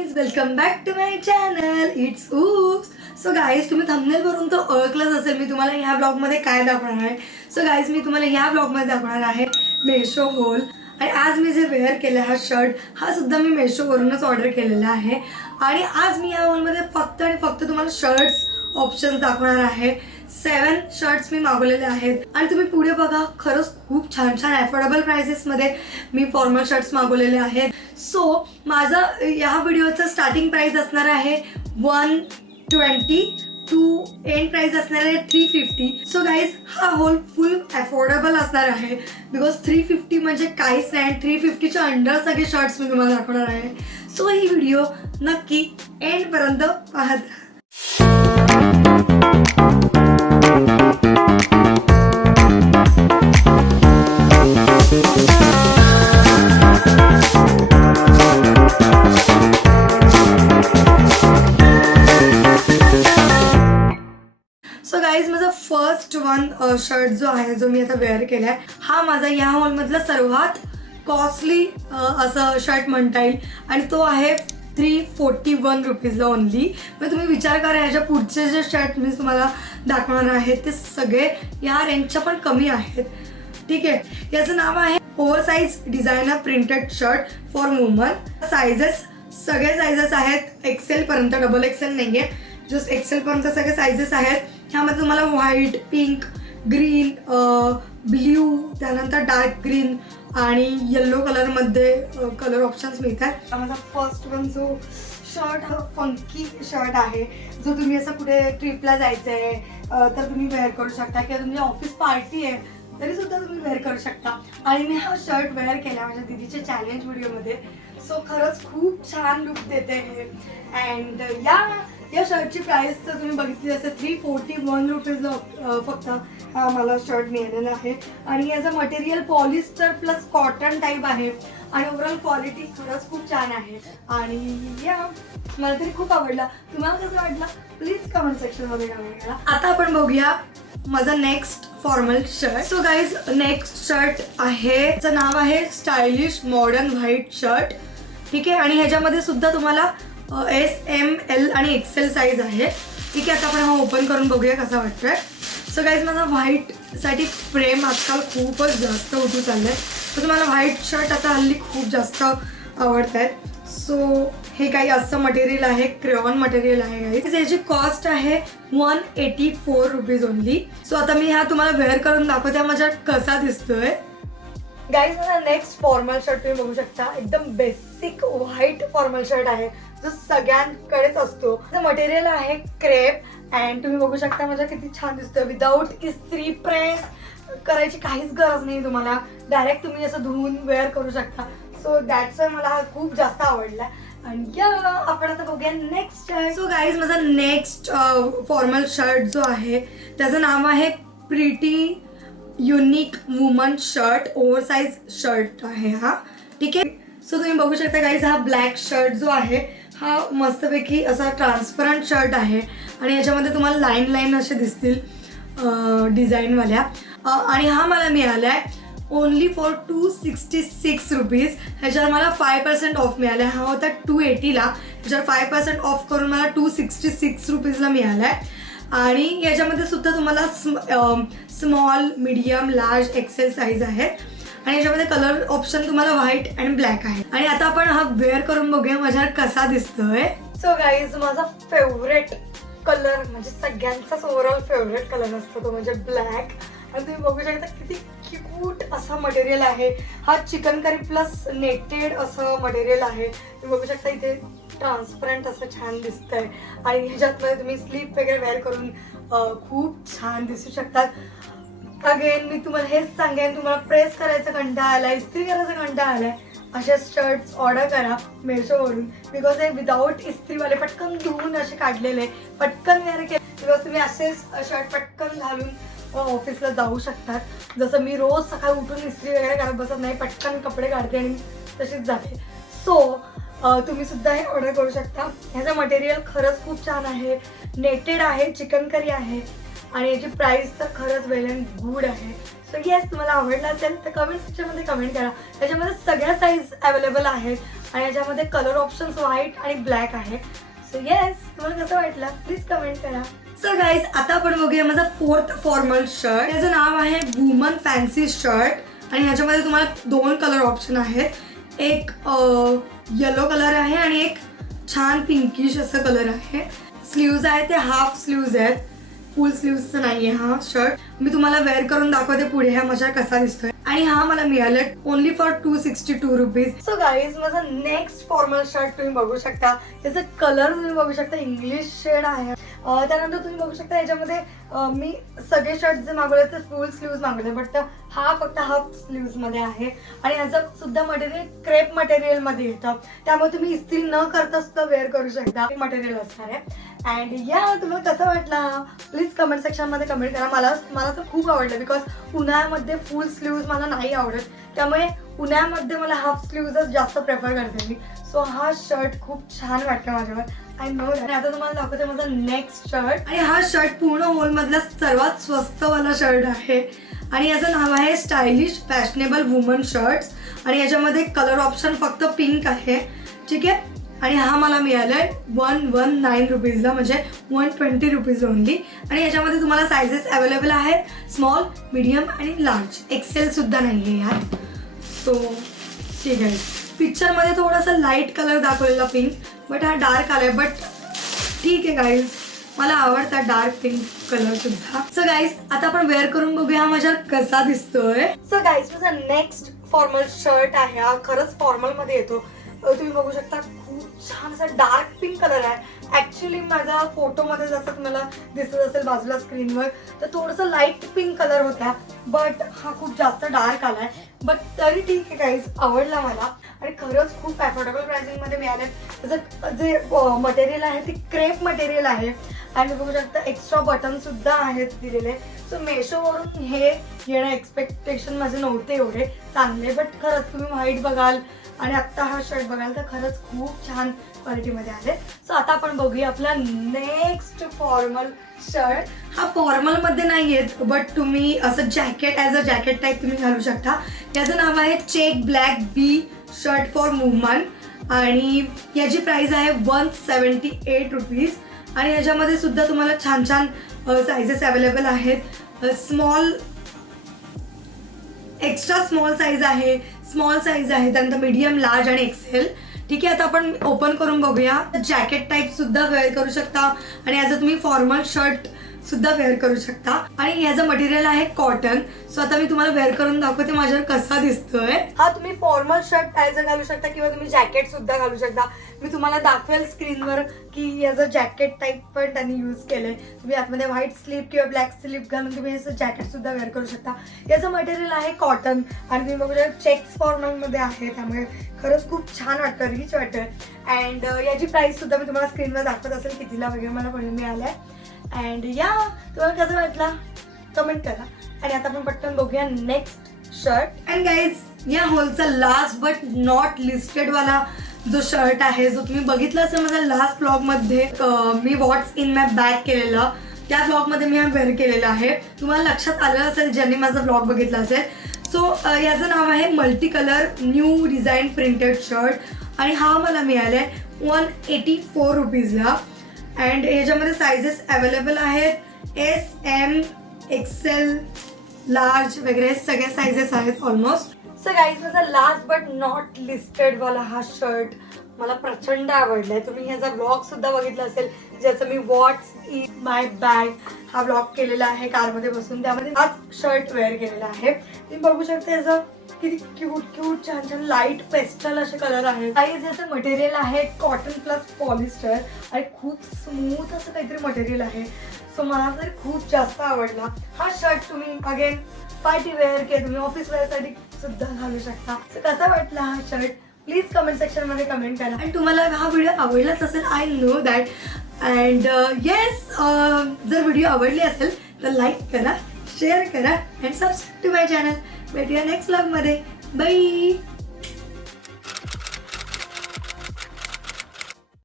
Guys, welcome back to my channel. It's oops. So guys, तुम्ही thumbnail वरून तर ओळखलंच असेल मी तुम्हाला ह्या ब्लॉगमध्ये काय दाखवणार आहे. सो गाइज, मी तुम्हाला ह्या ब्लॉगमध्ये दाखवणार आहे मेशो होल. आणि आज मी जे वेअर केलं हा शर्ट हा सुद्धा मी मेशोवरूनच ऑर्डर केलेला आहे. आणि आज मी या होलमध्ये फक्त आणि फक्त तुम्हाला शर्ट्स ऑप्शन्स दाखवणार आहे. 7 शर्ट्स मी मागवलेले आहेत आणि तुम्ही पुढे बघा, खरंच खूप छान छान अफोर्डेबल प्राइसेसमध्ये मी फॉर्मल शर्ट्स मागवलेले आहेत. सो माझं या व्हिडिओचं स्टार्टिंग प्राइस असणार आहे 120 टू एंड प्राइस असणार आहे 350. सो गाईज, हा होल फुल अफोर्डेबल असणार आहे बिकॉज 350 म्हणजे काहीच नाही. 350च्या अंडर सगळे शर्ट्स मी तुम्हाला दाखवणार आहे. सो ही व्हिडिओ नक्की एंडपर्यंत पाहत. सो गाईज, माझा फर्स्ट वन शर्ट जो आहे जो मी आता वेअर केला आहे हा माझा या हॉलमधला सर्वात कॉस्टली असं शर्ट म्हणता येईल आणि तो आहे 341 रुपीजला ओनली. मग तुम्ही विचार करा, ह्याच्या पुढचे जे शर्ट मी तुम्हाला दाखवणार आहे ते सगळे या रेंजच्या पण कमी आहेत. ठीक आहे, याचं नाव आहे oversize designer printed shirt for woman. Sizes सगळे सायझेस आहेत एक्सेल पर्यंत, डबल एक्सेल नाही आहे, जस्ट एक्सेल पर्यंत सगळे सायझेस आहेत. ह्यामध्ये तुम्हाला व्हाईट, पिंक, ग्रीन, ब्ल्यू, त्यानंतर डार्क ग्रीन आणि येल्लो कलरमध्ये कलर ऑप्शन्स मिळतात. माझा फर्स्ट वन जो शर्ट हा फंकी शर्ट आहे जो तुम्ही असं कुठे ट्रिपला जायचं आहे तर तुम्ही वेअर करू शकता किंवा तुमची ऑफिस पार्टी आहे तरी सुद्धा तुम्ही वेअर करू शकता. आणि मी हा शर्ट वेअर केला माझ्या दीदीच्या चॅलेंज व्हिडिओमध्ये. सो खरंच खूप छान लुक देते हे. अँड या शर्टची प्राइस तर तुम्ही बघितली असेल 341 रुपीजला फक्त हा मला शर्ट मिळालेला आहे. आणि याचं material polyester plus cotton type आहे आणि ओव्हरऑल क्वालिटी खरंच खूप छान आहे. आणि या मला तरी खूप आवडला. तुम्हाला कसं वाटलं प्लीज कमेंट सेक्शनमध्ये कमेंट करा. आता आपण बघूया माझा next formal shirt. So guys, next shirt आहे, त्याचं नाव आहे स्टायलिश मॉडर्न व्हाईट शर्ट. ठीक आहे, आणि ह्याच्यामध्ये सुद्धा तुम्हाला S, M, L आणि XL साईज आहे. ठीक आहे, आता आपण हा ओपन करून बघूया कसा वाटतोय. सो गाईज, माझा व्हाईटसाठी प्रेम आजकाल खूपच जास्त उठू चाललंय. तर तुम्हाला व्हाईट शर्ट आता हल्ली खूप जास्त आवडत आहेत. सो हे काही असं मटेरियल आहे, क्रेऑन मटेरियल आहे गाईज. याची कॉस्ट आहे 184 रुपीज ओनली. सो आता मी हा तुम्हाला वेअर करून दाखवते माझ्या कसा दिसतोय. गाईज, माझा नेक्स्ट फॉर्मल शर्ट तुम्ही बघू शकता, एकदम बेसिक व्हाईट फॉर्मल शर्ट आहे जो सगळ्यांकडेच असतो. मटेरियल आहे क्रेप अँड तुम्ही बघू शकता माझा किती छान दिसतोय. विदाऊट इस्त्री प्रेस करायची काहीच गरज नाही तुम्हाला, डायरेक्ट तुम्ही असं धुवून वेअर करू शकता. सो दॅट्स वाय मला हा खूप जास्त आवडला. आणि या आपण आता बघूया नेक्स्ट शर्ट. सो गाईज, माझा नेक्स्ट फॉर्मल शर्ट जो आहे त्याचं नाव आहे pretty unique woman shirt. Oversize shirt आहे हा. ठीक आहे, सो तुम्ही बघू शकता गाईज, हा ब्लॅक शर्ट जो आहे हा मस्तपैकी असा ट्रान्सपरंट शर्ट आहे आणि याच्यामध्ये तुम्हाला लाईन लाईन असे दिसतील डिझाईनवाल्या. आणि हा मला मिळाला आहे ओनली फॉर 266 रुपीज. ह्याच्यावर मला 5% ऑफ मिळाला आहे. हा होता 280ला, ह्याच्यावर 5% ऑफ करून मला 266 रुपीजला मिळाला आहे. आणि याच्यामध्ये सुद्धा तुम्हाला small, medium, large, XL size आहेत. आणि याच्यामध्ये कलर ऑप्शन तुम्हाला व्हाईट अँड ब्लॅक आहे. आणि आता आपण हा वेअर करून बघूया माझ्यावर कसा दिसतोय. सो गाईज, माझा फेवरेट कलर म्हणजे सगळ्यांचाच ओव्हरऑल फेवरेट कलर असतो तो म्हणजे ब्लॅक. आणि तुम्ही बघू शकता किती क्यूट असा मटेरियल आहे. हा चिकनकारी प्लस नेटेड असं मटेरियल आहे. तुम्ही बघू शकता इथे ट्रान्सपरंट असं छान दिसतंय आणि ह्याच्यातमध्ये तुम्ही स्लीप वगैरे वेअर करून खूप छान दिसू शकतात. अगेन मी तुम्हाला हेच सांगेन, तुम्हाला प्रेस करायचा कंटाळा आलाय, इस्त्री करायचा कंटाळा आलाय, असे शर्ट्स ऑर्डर करा मेशोवरून. बिकॉज हे विदाऊट इस्त्रीवाले पटकन धुवून असे काढलेले पटकन वेअर केले. बिकॉज तुम्ही असेच शर्ट पटकन घालून ऑफिसला जाऊ शकतात. जसं मी रोज सकाळी उठून इस्त्री वगैरे करत बसत नाही, पटकन कपडे काढते आणि तशीच जाते. सो तुम्ही सुद्धा हे ऑर्डर करू शकता. ह्याचं मटेरियल खरंच खूप छान आहे, नेटेड आहे, चिकनकरी आहे आणि याची प्राइस तर खरंच वेल अँड गुड आहे. सो येस, तुम्हाला आवडला असेल तर कमेंट सेक्शनमध्ये कमेंट करा. त्याच्यामध्ये सगळ्या साईज अवेलेबल आहेत आणि याच्यामध्ये कलर ऑप्शन्स व्हाईट आणि ब्लॅक आहे. सो येस, तुम्हाला कसं वाटलं प्लीज कमेंट करा. सो गाईज, आता आपण बघूया माझा 4th फॉर्मल शर्ट. याचं नाव आहे वुमन फॅन्सी शर्ट आणि ह्याच्यामध्ये तुम्हाला 2 कलर ऑप्शन आहेत. एक येलो कलर आहे आणि एक छान पिंकिश असं कलर आहे. स्लीव्ज आहे ते हाफ स्लीव्ज आहेत, फुल स्लीव्जचं नाही आहे हा शर्ट. मी तुम्हाला वेअर करून दाखवते पुढे हा माझा कसा दिसतोय. आणि हा मला मिळाला only for 262 rupees. So guys, माझा नेक्स्ट फॉर्मल शर्ट तुम्ही बघू शकता. त्याचा कलर तुम्ही बघू शकता, इंग्लिश शेड आहे. त्यानंतर तुम्ही बघू शकता याच्यामध्ये मी सगळे शर्ट जे मागवले ते फुल स्लीव्ज मागवले, बट हा फक्त हाफ स्लीव्ज मध्ये आहे. आणि ह्याचं सुद्धा मटेरियल क्रेप मटेरियल मध्ये येतं, त्यामुळे तुम्ही इस्त्री न करता सुद्धा वेअर करू शकता. मटेरियल असणार आहे. अँड या, तुम्हाला कसं वाटलं प्लीज कमेंट सेक्शन मध्ये कमेंट करा. मला तर खूप आवडलं, बिकॉज उन्हाळ्यामध्ये फुल स्लीव्ज मला नाही आवडत, त्यामुळे उन्हाळ्यामध्ये मला हाफ स्लीव्जच जास्त प्रेफर करते मी. सो हा शर्ट खूप छान वाटतं माझ्यावर, आय नो दॅट. आता तुम्हाला दाखवते माझा नेक्स्ट शर्ट. आणि हा शर्ट पूर्ण होल मधला सर्वात स्वस्तवाला शर्ट आहे आणि याचं नाव आहे स्टायलिश फॅशनेबल वुमन शर्ट्स. आणि याच्यामध्ये कलर ऑप्शन फक्त पिंक आहे, ठीक आहे. आणि हा मला मिळालाय 119 रुपीजला, म्हणजे 120 रुपीज ओनली. आणि याच्यामध्ये तुम्हाला सायझेस अवेलेबल आहेत, स्मॉल, मीडियम आणि लार्ज. एक्सेल सुद्धा नाही आहे यात. सो ठीक आहे, पिक्चरमध्ये थोडासा लाईट कलर दाखवलेला पिंक, बट हा डार्क आलाय. बट ठीक आहे गाईज, मला आवडता डार्क पिंक कलर सुद्धा. सो गाईज, आता आपण वेअर करून बघूया हा माझ्यावर कसा दिसतोय. सो गाईज, माझा नेक्स्ट फॉर्मल शर्ट आहे. हा खरंच फॉर्मल मध्ये येतो. तुम्ही बघू शकता खूप छान असा डार्क पिंक कलर आहे. ऍक्च्युली माझा फोटोमध्ये जसं तुम्हाला दिसत असेल बाजूला स्क्रीनवर, तर थोडंसं लाईट पिंक कलर होता, बट हा खूप जास्त डार्क आलाय. बट तरी ठीक आहे गाईज, आवडला मला. आणि खरंच खूप अफोर्डेबल प्राइसिंग मध्ये मिळाले. त्याचं जे मटेरियल आहे ते क्रेप मटेरियल आहे. आणि बघू शकता एक्स्ट्रा बटन सुद्धा आहेत दिलेले. सो मेशोवरून हे येणं एक्सपेक्टेशन माझे नव्हते एवढे चांगले, बट खरंच तुम्ही व्हाईट बघाल आणि आत्ता हा शर्ट बघाल तर खरंच खूप छान क्वालिटीमध्ये आले. सो आता आपण बघूया आपला नेक्स्ट फॉर्मल शर्ट. हा फॉर्मलमध्ये नाही येत, बट तुम्ही असं jacket as a jacket type तुम्ही घालू शकता. याचं नाव आहे check black B shirt for woman आणि याची प्राइस आहे 178 रुपीज. आणि याच्यामध्ये सुद्धा तुम्हाला छान छान सायझेस अवेलेबल आहेत. स्मॉल, एक्स्ट्रा स्मॉल साईज आहे, स्मॉल साईज आहे, त्यानंतर मीडियम, लार्ज आणि एक्सेल. ठीक आहे, आता आपण ओपन करून बघूया. जॅकेट टाईप सुद्धा वेअर करू शकता आणि याचं तुम्ही फॉर्मल शर्ट सुद्धा वेअर करू शकता. आणि याचं मटेरियल आहे कॉटन. सो आता मी तुम्हाला वेअर करून दाखवते माझ्यावर कसा दिसतोय. हा तुम्ही फॉर्मल शर्ट ॲज अ घालू शकता किंवा तुम्ही जॅकेट सुद्धा घालू शकता. मी तुम्हाला दाखवेल स्क्रीनवर की याचं जॅकेट टाईप पण त्यांनी यूज केलंय. तुम्ही आतमध्ये व्हाईट स्लीप किंवा ब्लॅक स्लीप घालून तुम्ही याचं जॅकेट सुद्धा वेअर करू शकता. याचं मटेरियल आहे कॉटन आणि तुम्ही बघू शकता चेक्स फॉर्मलमध्ये आहे, त्यामुळे खरंच खूप छान वाटतं, रिच वाटतं. अँड याची प्राइस सुद्धा मी तुम्हाला स्क्रीनवर दाखवत असेल कितीला वगैरे मला पण मिळालाय. अँड या, तुम्हाला कसं वाटलं कमेंट करा. आणि आता आपण पटकन बघूया नेक्स्ट शर्ट. अँड गाईज, या होलचा लास्ट बट नॉट लिस्टेड वाला जो शर्ट आहे, जो तुम्ही बघितला असेल माझ्या लास्ट ब्लॉगमध्ये, मी व्हॉट्स इन माय बॅग केलेलं, त्या ब्लॉगमध्ये मी हा वेअर केलेला आहे. तुम्हाला लक्षात आलं असेल ज्यांनी माझा ब्लॉग बघितला असेल. सो याचं नाव आहे multi colour new design printed shirt आणि हा मला मिळाला आहे 184 रुपीजला. अँड ह्याच्यामध्ये सायझेस अवेलेबल आहेत, SM, XL, लार्ज वगैरे सगळ्या सायझेस आहेत ऑलमोस्ट. सो गाईज, माझा लास्ट बट नॉट लिस्टेड वाला हा शर्ट मला प्रचंड आवडलाय. तुम्ही ह्याचा ब्लॉग सुद्धा बघितला असेल, ज्याचं मी व्हॉट्स इन माय बॅग हा ब्लॉग केलेला आहे कारमध्ये बसून. त्यामध्ये हाच शर्ट वेअर केलेला आहे. तुम्ही बघू शकता याचं किती क्यूट क्यूट छान छान लाईट पेस्टल असे कलर आहेत. काही याचं मटेरियल आहे कॉटन प्लस पॉलिस्टर आणि खूप स्मूथ असं काहीतरी मटेरियल आहे. सो मला तर खूप जास्त आवडला हा शर्ट. तुम्ही अगेन पार्टी वेअर किंवा तुम्ही ऑफिस वेअरसाठी सुद्धा घालू शकता. सो कसा वाटला हा शर्ट प्लीज कमेंट सेक्शन मध्ये कमेंट करा. आणि तुम्हाला हा व्हिडिओ आवडलाच असेल, I know that. And yes, जर व्हिडिओ आवडली असेल तर लाईक करा, शेअर करा and subscribe to my channel. भेटूया नेक्स्ट व्लॉगमध्ये. बाय.